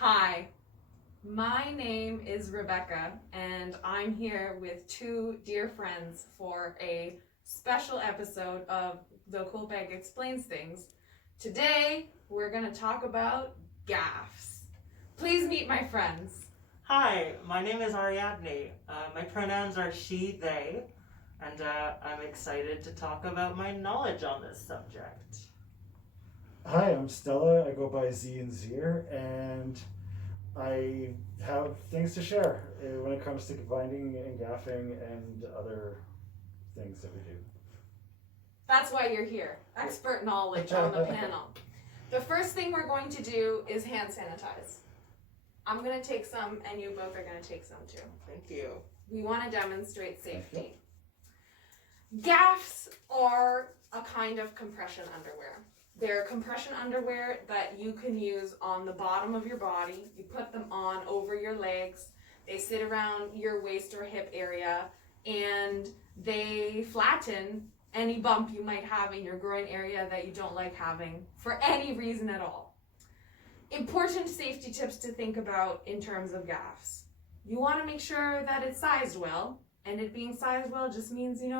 Hi, my name is Rebecca, and I'm here with two dear friends for a special episode of The QUILTBAG Explains Things. Today, we're going to talk about gaffs. Please meet my friends. Hi, my name is Ariadne. My pronouns are she, they, and I'm excited to talk about my knowledge on this subject. Hi, I'm Stella. I go by Z and Zier, and I have things to share when it comes to binding and gaffing and other things that we do. That's why you're here. Expert knowledge on the panel. The first thing we're going to do is hand sanitize. I'm going to take some, and you both are going to take some too. Thank you. We want to demonstrate safety. Gaffs are a kind of compression underwear. They're compression underwear that you can use on the bottom of your body. You put them on over your legs. They sit around your waist or hip area, and they flatten any bump you might have in your groin area that you don't like having for any reason at all. Important safety tips to think about in terms of gaffs. You want to make sure that it's sized well, and it being sized well just means, you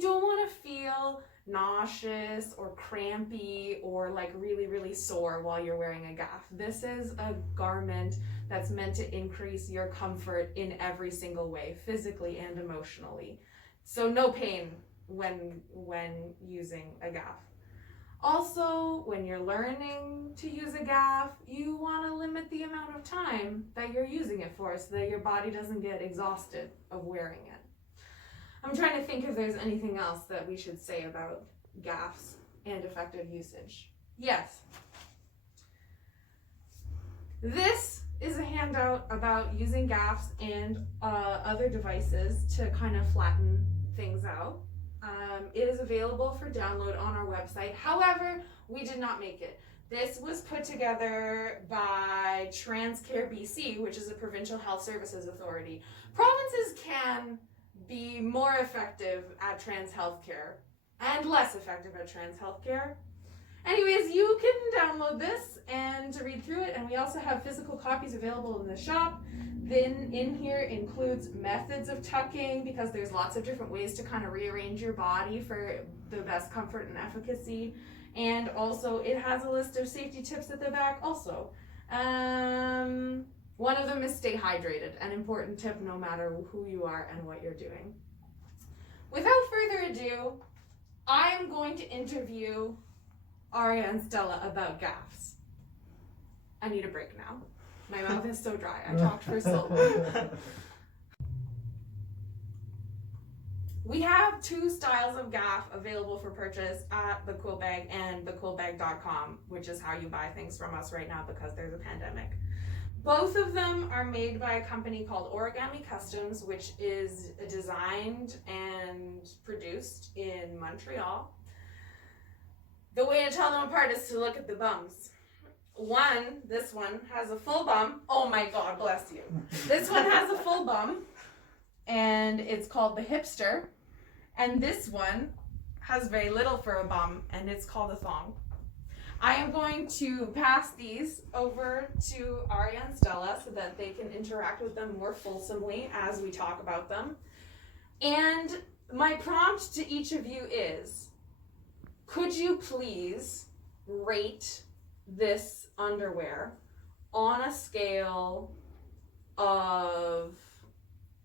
don't want to feel nauseous or crampy or like really sore while you're wearing a gaff. This is a garment that's meant to increase your comfort in every single way, physically and emotionally. So no pain when using a gaff. Also, when you're learning to use a gaff, you want to limit the amount of time that you're using it for so that your body doesn't get exhausted of wearing it. I'm trying to think if there's anything else that we should say about gaffs and effective usage. Yes. This is a handout about using gaffs and other devices to kind of flatten things out. It is available for download on our website. However, we did not make it. This was put together by TransCare BC, which is a provincial health services authority. Provinces can be more effective at trans healthcare and less effective at trans healthcare. Anyways, you can download this and to read through it, and we also have physical copies available in the shop. Then in here includes methods of tucking, because there's lots of different ways to kind of rearrange your body for the best comfort and efficacy. And also it has a list of safety tips at the back also. One of them is stay hydrated, an important tip no matter who you are and what you're doing. Without further ado, I am going to interview Aria and Stella about gaffs. I need a break now. My mouth is so dry. I talked for so long. We have two styles of gaff available for purchase at the QUILTBAG and thequiltbag.com, which is how you buy things from us right now because there's a pandemic. Both of them are made by a company called Origami Customs, which is designed and produced in Montreal. The way to tell them apart is to look at the bums. This one has a full bum. Oh my God, bless you. This one has a full bum, and it's called the hipster. And this one has very little for a bum, and it's called a thong. I am going to pass these over to Aria and Stella so that they can interact with them more fulsomely as we talk about them. And my prompt to each of you is, could you please rate this underwear on a scale of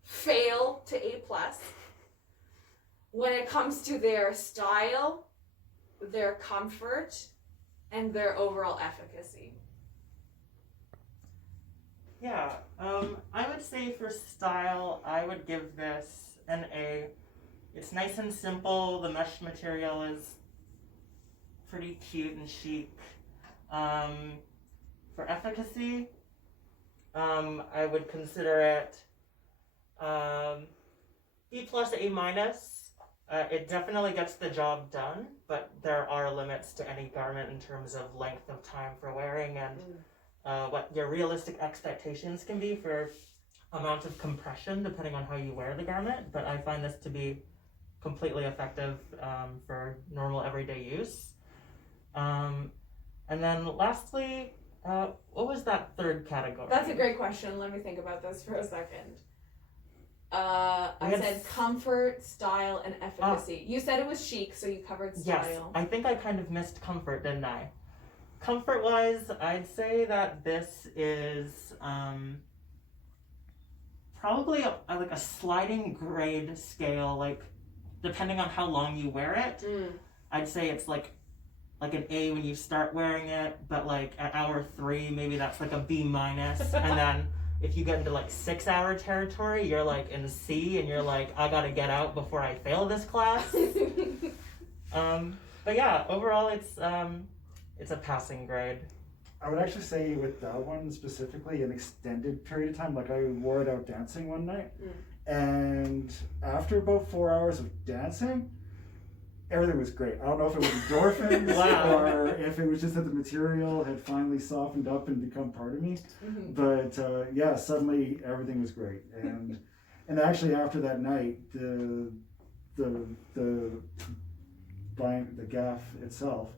fail to A+ when it comes to their style, their comfort, and their overall efficacy? Yeah, I would say for style, I would give this an A. It's nice and simple. The mesh material is pretty cute and chic. For efficacy, I would consider it B+, A-. It definitely gets the job done, but there are limits to any garment in terms of length of time for wearing and what your realistic expectations can be for amount of compression depending on how you wear the garment. But I find this to be completely effective for normal everyday use. And then lastly, What was that third category? That's a great question. Let me think about this for a second. I said comfort, style, and efficacy. You said it was chic, so you covered style. Yes, I think I kind of missed comfort, didn't I? Comfort-wise, I'd say that this is probably like a sliding grade scale, like depending on how long you wear it. I'd say it's like an A when you start wearing it, but like at hour 3, maybe that's like a B minus, and then if you get into like 6-hour territory, you're like in C, and you're like, I gotta get out before I fail this class. But yeah, overall it's a passing grade. I would actually say with that one specifically, an extended period of time, like I wore it out dancing one night, and after about 4 hours of dancing, everything was great. I don't know if it was endorphins Wow. or if it was just that the material had finally softened up and become part of me. But yeah, suddenly everything was great. And actually after that night, the gaff itself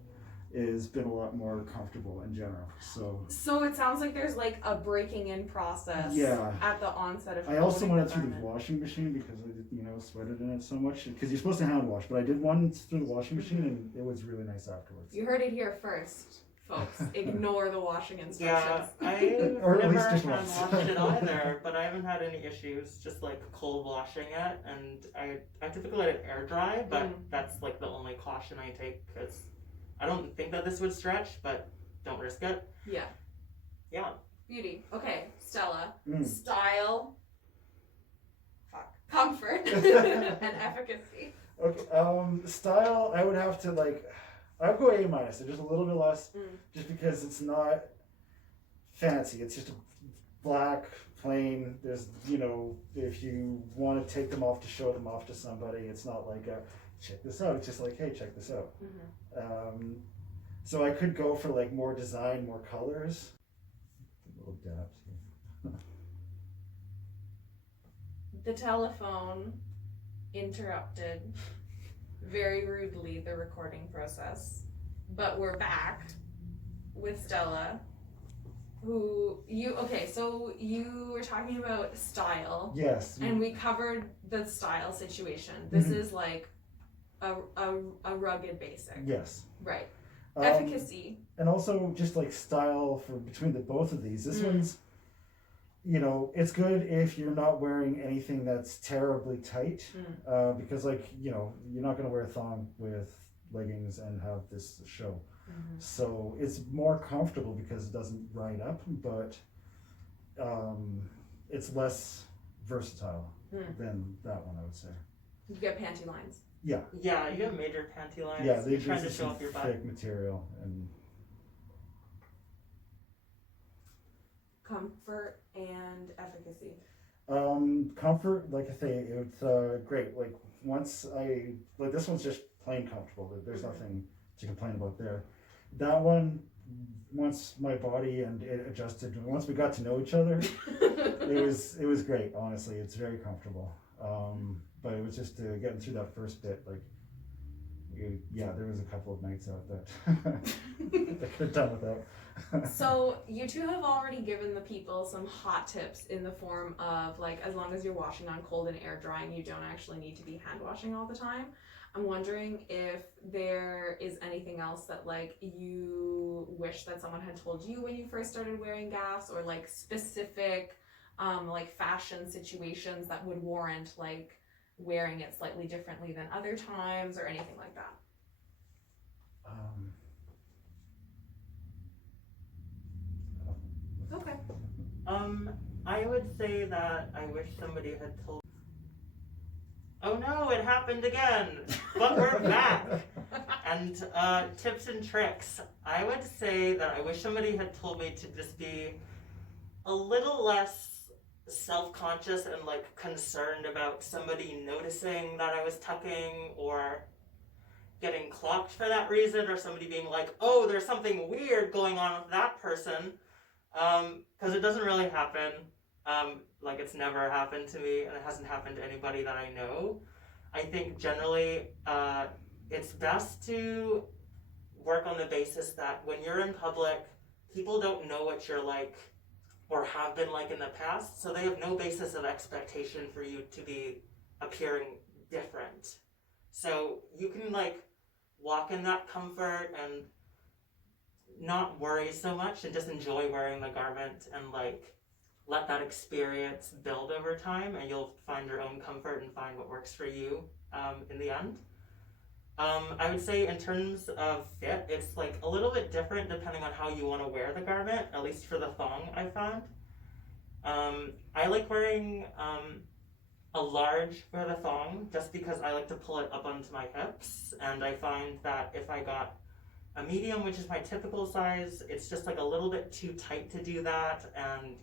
has been a lot more comfortable in general. So it sounds like there's like a breaking in process at the onset of I also went the through the garment. washing machine because I sweated in it so much, because you're supposed to hand wash, but I did one through the washing machine and it was really nice afterwards. You heard it here first, folks. Ignore the washing Yeah, instructions. I've Or at never least just hand once. washed it either, but I haven't had any issues just like cold washing it, and I typically let it air dry, but that's like the only caution I take, because I don't think that this would stretch, but don't risk it. Yeah. Yeah. Beauty. Okay, Stella. Style. Comfort. And efficacy. Okay, style, I would have to I would go A minus, so just a little bit less, just because it's not fancy. It's just a black, plain. There's, if you want to take them off to show them off to somebody, it's not like check this out. It's just like, hey, check this out. So I could go for like more design, more colors. Little dabs here. The telephone interrupted very rudely the recording process, but we're back with Stella, so you were talking about style. Yes. And we covered the style situation. This is like a rugged basic. Yes. Right. Efficacy. And also just like style for between the both of these. This one's, it's good if you're not wearing anything that's terribly tight, because you're not going to wear a thong with leggings and have this show. So it's more comfortable because it doesn't ride up, but it's less versatile than that one, I would say. You get panty lines. Yeah. Yeah, you have major panty lines. Yeah, You're trying to show off your butt. thick material and Comfort and efficacy. comfort, like I say, it's great. Like this one's just plain comfortable. There's nothing to complain about there. That one, once my body and it adjusted, once we got to know each other, it was great. Honestly, it's very comfortable. But it was just getting through that first bit. There was a couple of nights out that I could have done without. So you two have already given the people some hot tips in the form of as long as you're washing on cold and air drying, you don't actually need to be hand washing all the time. I'm wondering if there is anything else that you wish that someone had told you when you first started wearing Gaffs, or specific fashion situations that would warrant wearing it slightly differently than other times, or anything like that. Okay. I would say that I wish somebody had told. Oh no, it happened again! But we're back! And tips and tricks. I would say that I wish somebody had told me to just be a little less self-conscious and concerned about somebody noticing that I was tucking or getting clocked for that reason, or somebody being like, oh, there's something weird going on with that person. Because it doesn't really happen. It's never happened to me, and it hasn't happened to anybody that I know. I think generally it's best to work on the basis that when you're in public, people don't know what you're like or have been like in the past, so they have no basis of expectation for you to be appearing different. So you can like walk in that comfort and not worry so much and just enjoy wearing the garment and like let that experience build over time, and you'll find your own comfort and find what works for you in the end. I would say in terms of fit, it's like a little bit different depending on how you want to wear the garment, at least for the thong I found. I like wearing a large for the thong just because I like to pull it up onto my hips, and I find that if I got a medium, which is my typical size, it's just like a little bit too tight to do that, and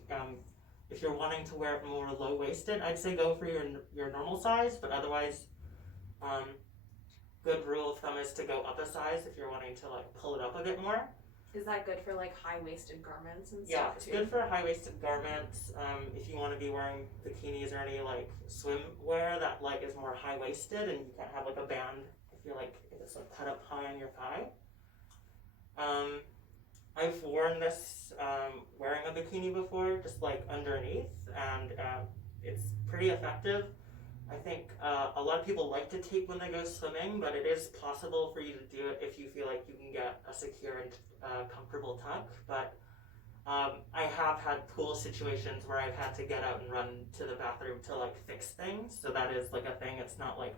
if you're wanting to wear it more low-waisted, I'd say go for your normal size, but otherwise, good rule of thumb is to go up a size if you're wanting to like pull it up a bit more. Is that good for like high-waisted garments and Yeah, stuff it's too? good for high-waisted garments. If you want to be wearing bikinis or any like swimwear that like is more high-waisted and you can't have like a band if you're like it's like cut up high on your thigh. I've worn this wearing a bikini before, just like underneath, and it's pretty effective. I think a lot of people like to tape when they go swimming, but it is possible for you to do it if you feel like you can get a secure and comfortable tuck. But I have had pool situations where I've had to get out and run to the bathroom to like fix things. So that is like a thing. It's not like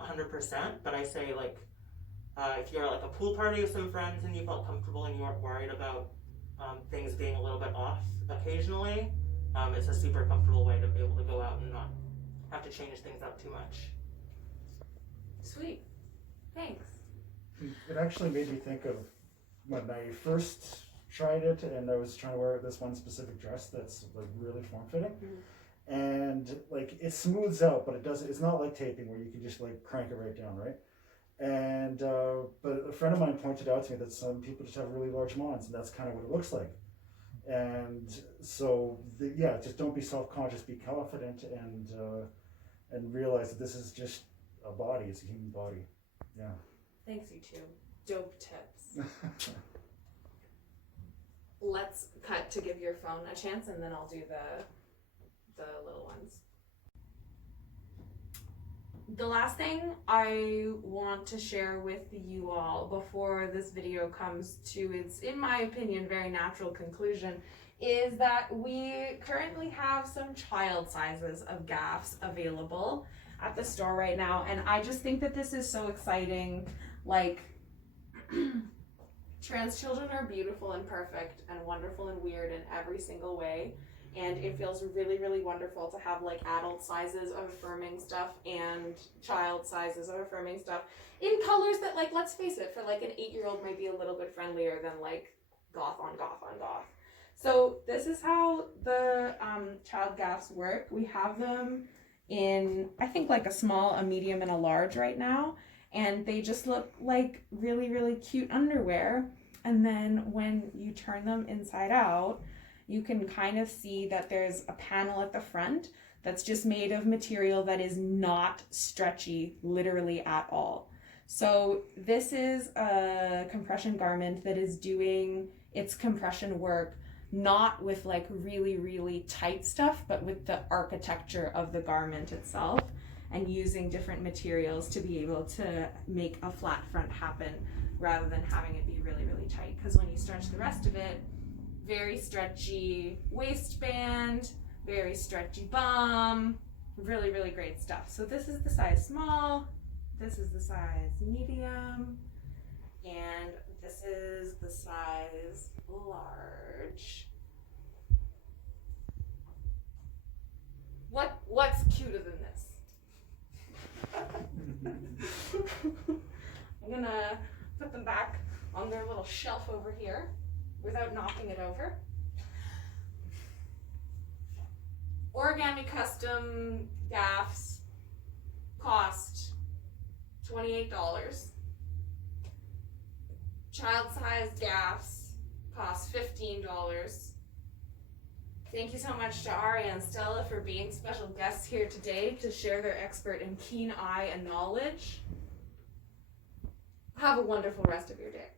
100%, but I say like if you're like a pool party with some friends and you felt comfortable and you weren't worried about things being a little bit off occasionally, it's a super comfortable way to be able to go out and not have to change things up too much. Sweet. Thanks. It actually made me think of when I first tried it and I was trying to wear this one specific dress that's like really form-fitting. Mm-hmm. And like it smooths out, but it's not like taping where you can just like crank it right down, right? And but a friend of mine pointed out to me that some people just have really large mons, and that's kind of what it looks like. And so just don't be self-conscious, be confident, and realize that this is just a body. It's a human body. Yeah. Thanks, you two. Dope tips. Let's cut to give your phone a chance, and then I'll do the little ones. The last thing I want to share with you all before this video comes to its, in my opinion, very natural conclusion is that we currently have some child sizes of Gaffs available at the store right now, and I just think that this is so exciting. Like, trans children are beautiful and perfect and wonderful and weird in every single way. And it feels really, really wonderful to have like adult sizes of affirming stuff and child sizes of affirming stuff in colors that, like, let's face it, for like an 8-year-old might be a little bit friendlier than like goth on goth on goth. So this is how the child Gaffs work. We have them in, I think, like a small, a medium, and a large right now. And they just look like really, really cute underwear. And then when you turn them inside out, you can kind of see that there's a panel at the front that's just made of material that is not stretchy, literally at all. So this is a compression garment that is doing its compression work not with like really, really tight stuff, but with the architecture of the garment itself, and using different materials to be able to make a flat front happen rather than having it be really, really tight. Because when you stretch the rest of it, very stretchy waistband, very stretchy bum, really, really great stuff. So this is the size small, this is the size medium, and this is the size large. What's cuter than this? I'm gonna put them back on their little shelf over here without knocking it over. Origami custom Gaffs cost $28. Child-sized Gaffs cost $15. Thank you so much to Aria and Stella for being special guests here today to share their expert and keen eye and knowledge. Have a wonderful rest of your day.